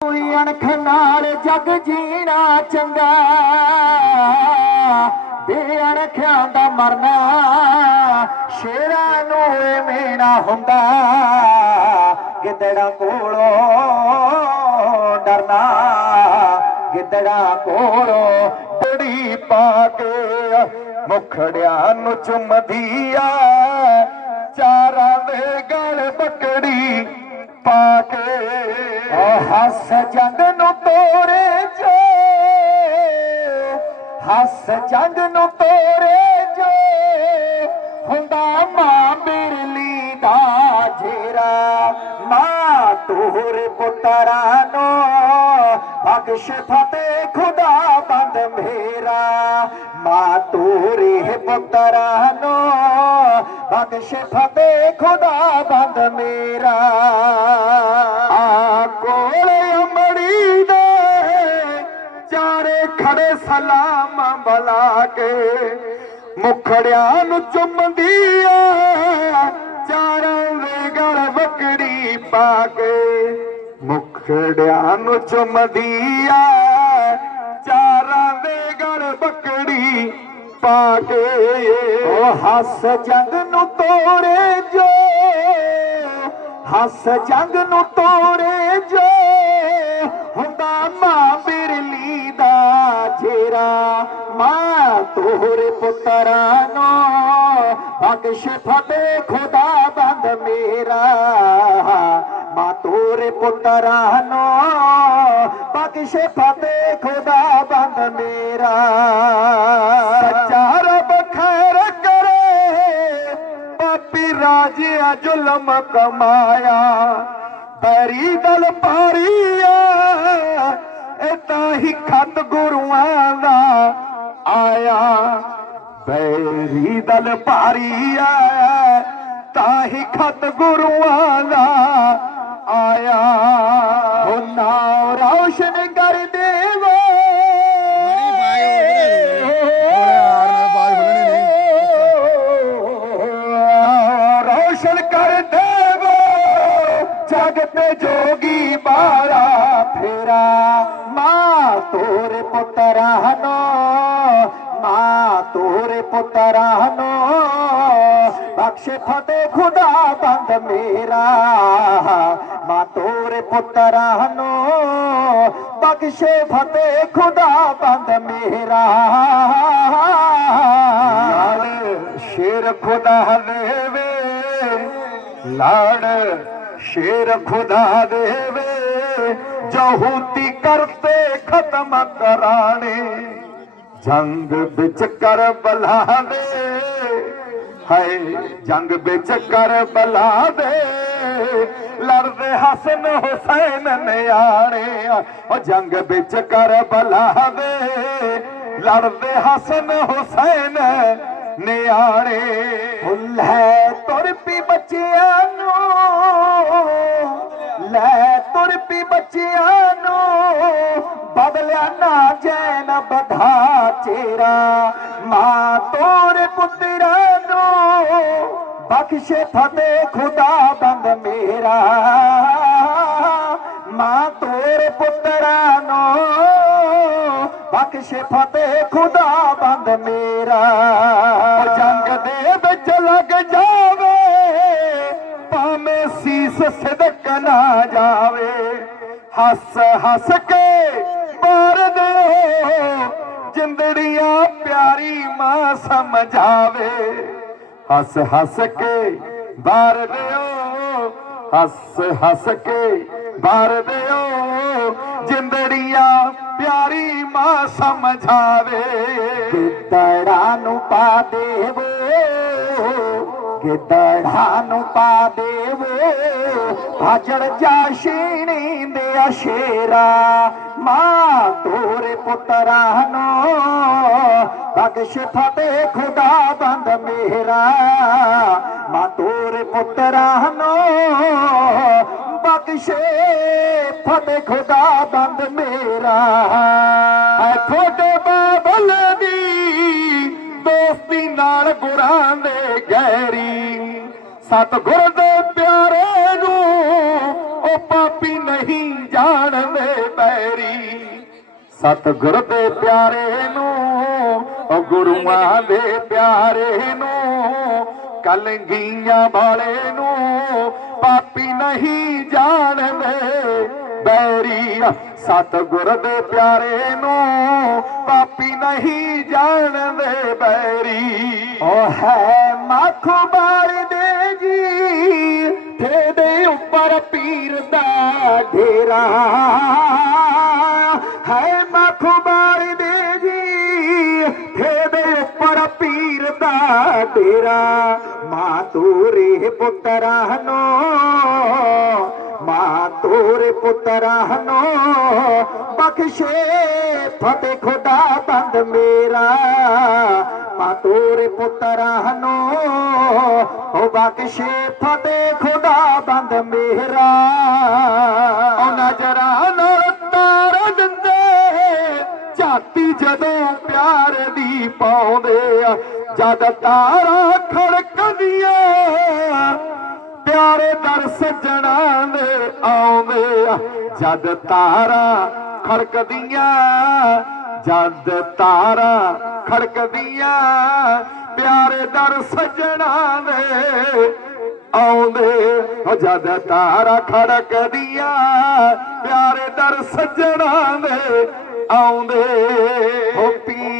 ਕੋਈ ਅਣਖ ਨਾਲ ਜਗ ਜੀਣਾ ਚੰਗਾ। ਬੇਅਣਖਿਆਂ ਦਾ ਮਰਨਾ ਸ਼ੇਰਾਂ ਨੂੰ ਐਵੇਂ ਨਾ ਹੁੰਦਾ। ਗਿੱਦੜਾਂ ਕੋਲੋਂ ਡਰਨਾ, ਗਿੱਦੜਾਂ ਕੋਲੋਂ ਬੜੀ ਪਾ ਕੇ ਮੁਖੜਿਆਂ ਨੂੰ ਚੁੰਮਦੀ ਆ। ਚਾਰਾਂ ਦੇ ਗਲ ਬੱਕੜੀ ਪਾ ਕੇ ਉਹ ਹੱਸ ਜੰਗ ਨੂੰ ਤੋਰੇ ਜੋ ਹੱਸ ਜੰਗ ਨੂੰ ਤੋਰੇ ਜੋ ਹੁੰਦਾ ਮਾਂ ਬਿਰਲੀ ਦਾ ਜੇਰਾ ਮਾਂ ਤੋਰੇ ਪੁੱਤਰਾਂ ਨੂੰ ਬਖਸ਼ ਫਤਿਹ ਖੁਦਾ ਬੰਦ ਮੇਰਾ ਮਾਂ ਤੋਰੇ ਪੁੱਤਰਾਂ ਨੂੰ ਬਖਸ਼ ਫਤਿਹ ਖੁਦਾ ਬੰਦ ਮੇਰਾ ਸਲਾਮ ਬਲਾ ਕੇ ਮੁਖੜਿਆਂ ਨੂੰ ਚੁੰਮਦੀ ਆ ਚਾਰਾਂ ਦੇ ਗਲ ਬੱਕਰੀ ਪਾ ਕੇ ਮੁਖੜਿਆਂ ਨੂੰ ਚੁੰਮਦੀ ਆ ਚਾਰਾਂ ਦੇ ਗਲ ਬੱਕੜੀ ਪਾ ਕੇ। ਉਹ ਹੱਸ ਜੰਗ ਨੂੰ ਤੋੜੇ ਜੋ, ਹੱਸ ਜੰਗ ਨੂੰ ਤੋੜੇ ਜੋ ਮਾਂ ਤੋਰੇ ਪੁੱਤਰਾਂ ਨੂੰ ਬਖਸ਼ ਫਤਿਹ ਖੁਦਾ ਬੰਦ ਮੇਰਾ ਮਾਂ ਤੋਰੇ ਪੁੱਤਰਾਂ ਨੂੰ ਬਖਸ਼ ਫਤਿਹ ਖੁਦਾ ਬੰਦ ਮੇਰਾ ਸੱਚਾ ਰੱਬ ਖੈਰ ਕਰੇ ਪਾਪੀ ਰਾਜਿਆ ਜ਼ੁਲਮ ਕਮਾਇਆ ਬਰੀ ਦਲ ਪਾਰੀਆ ਇਹ ਤਾਂ ਹੀ ਖਤ ਗੁਰੂਆਂ ਦਾ ਆਇਆ। ਬੈਰੀ ਦਲ ਭਾਰੀਆ ਤਾਂ ਹੀ ਖਤ ਗੁਰੂਆਂ ਦਾ ਆਇਆ। ਉਹ ਨਾਮ ਰੌਸ਼ਨ ਕਰ ਦੇਵੋ। ਰੌਸ਼ਨ ਕਰ ਦੇਵੋ। ਜਗ ਤੇ ਜੋਗੀ ਬਾਰਾ ਫੇਰਾ। ਮਾਂ ਤੋਰੇ ਪੁੱਤਰਾਂ ਨੂੰ ਮਾਂ ਤੋਰੇ ਪੁੱਤਰਾਂ ਨੂੰ ਬਖਸ਼ੇ ਫਤਿਹ ਖੁਦਾ ਬੰਦ ਮੇਰਾ ਮਾਂ ਤੋਰੇ ਪੁੱਤਰਾਂ ਨੂੰ ਬਖਸ਼ੇ ਫਤਿਹ ਖੁਦਾ ਬੰਦ ਮੇਰਾ ਲਾੜ ਸ਼ੇਰ ਖੁਦਾ ਦੇਵੇ ਲਾੜ ਸ਼ੇਰ ਖੁਦਾ ਜੰਗ ਵਿੱਚ ਕਰਬਲਾ ਦੇ ਹਾਏ, ਜੰਗ ਵਿੱਚ ਕਰਬਲਾ ਦੇ ਲੜਦੇ ਹਸਨ ਹੁਸੈਨ ਨਿਆਣੇ ਉਹ ਜੰਗ ਵਿੱਚ ਕਰਬਲਾ ਦੇ ਲੜਦੇ ਹਸਨ ਹੁਸੈਨ ਨਿਆਣੇ। ਹੁੱਲੇ ਤੁਰ ਪੀ ਬੱਚਿਆਂ ਨੂੰ। ਲੈ ਤੁਰ ਪੀ ਬੱਚਿਆਂ ਨੂੰ। ਬਦਲਿਆ ਨਾ ਜੈਨ ਬਧਾ ਚੇਰਾ ਮਾਂ ਤੋਰ ਪੁੱਤਰਾਂ ਨੂੰ ਬਖਸ਼ੇ ਫਤਿਹ ਖੁਦਾ ਬੰਦ ਮੇਰਾ। ਮਾਂ ਤੋਰ ਪੁੱਤਰਾਂ ਨੂੰ ਬਖਸ਼ੇ ਫਤਿਹ ਖੁਦਾ ਬੰਦ ਮੇਰਾ। ਜੰਗ ਦੇ ਵਿੱਚ ਲੱਗ ਜਾਵੇ, ਭਾਵੇਂ ਸੀਸ ਸਿਦਕ ਨਾ ਜਾਵੇ। ਹੱਸ ਹੱਸ ਕੇ ਮਾਰ ਦਿਓ। ਜਿੰਦੜੀਆਂ ਪਿਆਰੀ ਮਾਂ ਸਮਝਾਵੇ। ਹੱਸ ਹੱਸ ਕੇ ਬਾਰ ਦਿਓ, ਹੱਸ ਹੱਸ ਕੇ ਬਾਰ ਦਿਓ। ਜਿੰਦੜੀਆਂ ਪਿਆਰੀ ਮਾਂ ਸਮਝਾਵੇ। ਗਿੱਦੜਾਂ ਨੂੰ ਪਾ ਦੇਵੋ। ਗਿੱਦੜਾਂ ਪਾ ਦੇਵੋ ਹਾਜੜ ਜਾਸ਼ੀਣੀ ਦੇ ਅਸ਼ੇਰਾ। ਮਾਂ ਤੋਰੇ ਪੁੱਤਰਾਂ ਨੂੰ ਬਖਸ਼ ਫਤਿਹ ਖੁਦਾ ਬੰਦ ਮੇਰਾ। ਮਾਂ ਤੋਰੇ ਪੁੱਤਰਾਂ ਨੂੰ ਬਖਸ਼ੇ ਫਤਿਹ ਖੁਦਾ ਬੰਦ ਮੇਰਾ। ਐ ਤੁਹਾਡੇ ਬਾਬਲ ਨਾਲ ਗੁਰਾਂ ਦੇ ਗਹਿਰੀ। ਸਤਿਗੁਰ ਦੇ ਪਿਆਰੇ ਨੂੰ ਉਹ ਪਾਪੀ ਨਹੀਂ ਜਾਣਦੇ ਬੈਰੀ ਸਤਿਗੁਰ ਦੇ ਪਿਆਰੇ ਨੂੰ ਉਹ ਗੁਰੂਆਂ ਦੇ ਪਿਆਰੇ ਨੂੰ ਕਲੰਗੀਆਂ ਵਾਲੇ ਨੂੰ ਪਾਪੀ ਨਹੀਂ ਜਾਣਦੇ ਬੈਰੀ ਸਤਿਗੁਰ ਦੇ ਪਿਆਰੇ ਨੂੰ ਪਾਪੀ ਨਹੀਂ ਜਾਣਦੇ ਬੈਰੀ। ਉਹ ਹੈ ਮਖਬਾਰ ਦੇ ਜੀ ਠੇਡੇ ਉੱਪਰ ਪੀਰ ਦਾ ਢੇਰਾ। ਹੈ ਮਖਬਾਰ ਦੇ ਜੀ ਠੇਡੇ ਉੱਪਰ ਪੀਰ ਦਾ ਢੇਰਾ। ਮਾਂ ਤੋਰੇ ਪੁੱਤਰਾਂ ਨੂੰ ਮਾਂ, ਤੋਰ ਪੁੱਤਰਾਂ ਨੂੰ ਬਖਸ਼ੇ, ਫਤਿਹ ਖੁਦਾ ਬੰਦ ਮੇਰਾ। ਮਾਂ, ਤੋਰ ਪੁੱਤਰਾਂ ਨੂੰ ਉਹ ਬਖਸ਼ੇ, ਫਤਿਹ ਖੁਦਾ ਬੰਦ ਮੇਰਾ। ਉਹ ਨਜ਼ਰਾਂ ਨਾਲ ਤਾਰ ਦਿੰਦੇ, ਝਾਤੀ ਜਦੋਂ ਪਿਆਰ ਦੀ ਪਾਉਂਦੇ ਆ। ਜਦ ਤਾਰਾ ਖੜਕਦੀਆਂ ਦਰ ਸੱਜਣਾ ਦੇ ਆਉਂਦੇ ਆ। ਜਦ ਤਾਰਾ ਖੜਕਦੀਆਂ, ਜਦ ਤਾਰਾ ਖੜਕਦੀਆਂ, ਪਿਆਰੇ ਦਰ ਸੱਜਣਾ ਦੇ ਆਉਂਦੇ ਹੋ ਜਦ ਤਾਰਾ ਖੜਕਦੀਆਂ, ਪਿਆਰੇ ਦਰ ਸੱਜਣਾ ਦੇ ਆਉਂਦੇ ਹੋ ਪੀਰਾਂ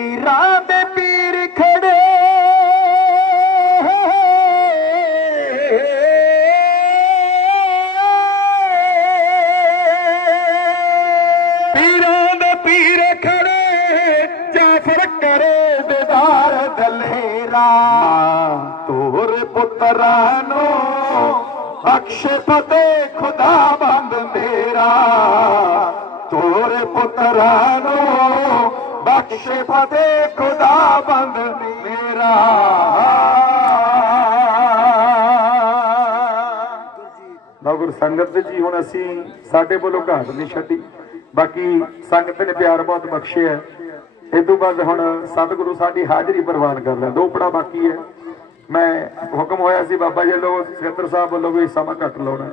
ਪੀਰਾਂ ਦੇ ਪੀਰ ਖੜੇ, ਜਾਫਰ ਕਰੇ ਦੀਦਾਰ ਦਲੇਰਾ। ਤੋਰ ਪੁੱਤਰਾਂ ਨੂੰ ਬਖਸ਼ ਫਤਿਹ ਖੁਦਾ ਬੰਦ ਮੇਰਾ। ਤੋਰ ਪੁੱਤਰਾਂ ਨੂੰ ਬਖਸ਼ ਫਤਿਹ ਖੁਦਾ ਬੰਦ ਮੇਰਾ। ਮਗਰ ਸੰਗਤ ਜੀ, ਹੁਣ ਅਸੀਂ ਸਾਡੇ ਵੱਲੋਂ ਘਾਟ ਨਹੀਂ ਛੱਡੀ। ਬਾਕੀ ਸੰਗਤ ਨੇ ਪਿਆਰ ਬਹੁਤ ਬਖਸ਼ਿਆ ਇਹ ਤੋਂ ਬਾਅਦ ਹੁਣ ਸਤਿਗੁਰੂ ਸਾਡੀ ਹਾਜ਼ਰੀ ਪ੍ਰਵਾਨ ਕਰ ਲੈ। ਦੋ ਪੜਾ ਬਾਕੀ ਹੈ। ਮੈਂ ਹੁਕਮ ਹੋਇਆ ਸੀ ਬਾਬਾ ਜੀ ਵੱਲੋਂ ਸਕੱਤਰ ਸਾਹਿਬ ਵੱਲੋਂ ਵੀ ਸਮਾਂ ਘੱਟ ਲਾਉਣਾ